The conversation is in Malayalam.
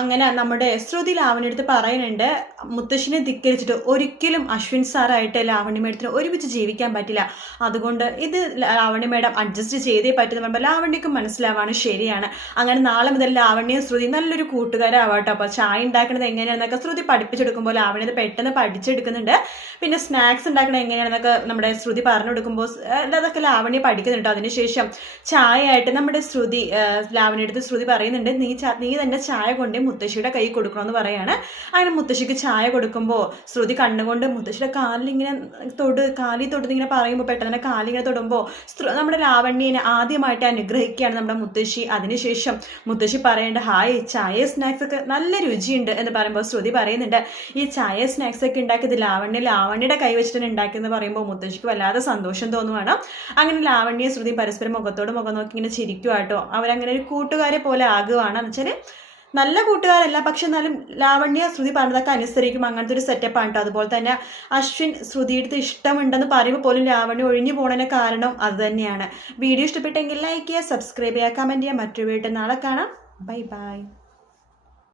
അങ്ങനെ നമ്മുടെ ശ്രുതി ലാവണ്യടുത്ത് പറയുന്നുണ്ട് മുത്തശ്ശിനെ ധിക്കരിച്ചിട്ട് ഒരിക്കലും അശ്വിൻ സാറായിട്ട് ലാവണ്യ മേഡത്തിന് ഒരുമിച്ച് ജീവിക്കാൻ പറ്റില്ല. അതുകൊണ്ട് ഇത് ലാവണ്യ മേഡം അഡ്ജസ്റ്റ് ചെയ്തേ പറ്റുന്ന പറയുമ്പോൾ ലാവണ്യക്കും മനസ്സിലാവാണ് ശരിയാണ്. അങ്ങനെ നാളെ മുതൽ ലാവണ്യയും ശ്രുതി നല്ലൊരു കൂട്ടുകാരാവാട്ടോ. അപ്പോൾ ചായ ഉണ്ടാക്കുന്നത് എങ്ങനെയാണെന്നൊക്കെ ശ്രുതി പഠിപ്പിച്ചെടുക്കുമ്പോൾ ലാവണ്യ അത് പെട്ടെന്ന് പഠിച്ചെടുക്കുന്നുണ്ട്. പിന്നെ സ്നാക്സ് ഉണ്ടാക്കുന്നത് എങ്ങനെയാണെന്നൊക്കെ നമ്മുടെ ശ്രുതി പറഞ്ഞു കൊടുക്കുമ്പോൾ അതൊക്കെ ലാവണ്യ പഠിക്കുന്നുണ്ട്. അതിനുശേഷം ചായ ആയിട്ട് നമ്മുടെ ശ്രുതി ലാവണ്യ അടുത്ത് ശ്രുതി പറയുന്നുണ്ട് നീ നീ തന്നെ ചായ കൊണ്ട് മുത്തശ്ശിയുടെ കൈ കൊടുക്കണമെന്ന് പറയാണ്. അങ്ങനെ മുത്തശ്ശിക്ക് ചായ കൊടുക്കുമ്പോൾ ശ്രുതി കണ്ണുകൊണ്ട് മുത്തശ്ശിയുടെ കാലിലിങ്ങനെ തൊട് കാലിൽ തൊട്ടിങ്ങനെ പറയുമ്പോൾ പെട്ടെന്ന് കാലിങ്ങനെ തൊടുമ്പോൾ നമ്മുടെ ലാവണ്യനെ ആദ്യമായിട്ട് അനുഗ്രഹിക്കുകയാണ് നമ്മുടെ മുത്തശ്ശി. അതിനുശേഷം മുത്തശ്ശി പറയേണ്ട ഹായ് ചായ സ്നാക്സ് ഒക്കെ നല്ല രുചിയുണ്ട് എന്ന് പറയുമ്പോൾ ശ്രുതി പറയുന്നുണ്ട്. ഈ ചായ സ്നാക്സ് ഒക്കെ ഉണ്ടാക്കിയത് ലാവണ്യ ലാവണ്യയുടെ കൈ വെച്ചിട്ടാണ് ഉണ്ടാക്കിയെന്ന് പറയുമ്പോൾ മുത്തശ്ശിക്ക് വല്ലാതെ സന്തോഷം തോന്നുവാണ്. അങ്ങനെ ലാവണ്യ ശ്രുതി പരസ്പരം മുഖത്തോട് മുഖം നോക്കി ഇങ്ങനെ ചിരിക്കുവാട്ടോ. അവരങ്ങനെ ഒരു കൂട്ടുകാരെ പോലെ ആകുവാണ്. എന്ന് വെച്ചാൽ നല്ല കൂട്ടുകാരല്ല പക്ഷെ എന്നാലും ലാവണ്യ ശ്രുതി പറഞ്ഞതൊക്കെ അനുസരിക്കും. അങ്ങനത്തെ ഒരു സെറ്റപ്പ് ആണ് കേട്ടോ അതുപോലെ തന്നെ അശ്വിൻ ശ്രുതിയെടുത്ത് ഇഷ്ടമുണ്ടെന്ന് പറയുമ്പോൾ പോലും ലാവണ്യ ഒഴിഞ്ഞു പോണതിന് കാരണം അത് തന്നെയാണ്. വീഡിയോ ഇഷ്ടപ്പെട്ടെങ്കിൽ ലൈക്ക് ചെയ്യുക സബ്സ്ക്രൈബ് ചെയ്യുക കമന്റ് ചെയ്യുക. മറ്റൊരു വീട്ടിൽ നാളെ കാണാം. Bye bye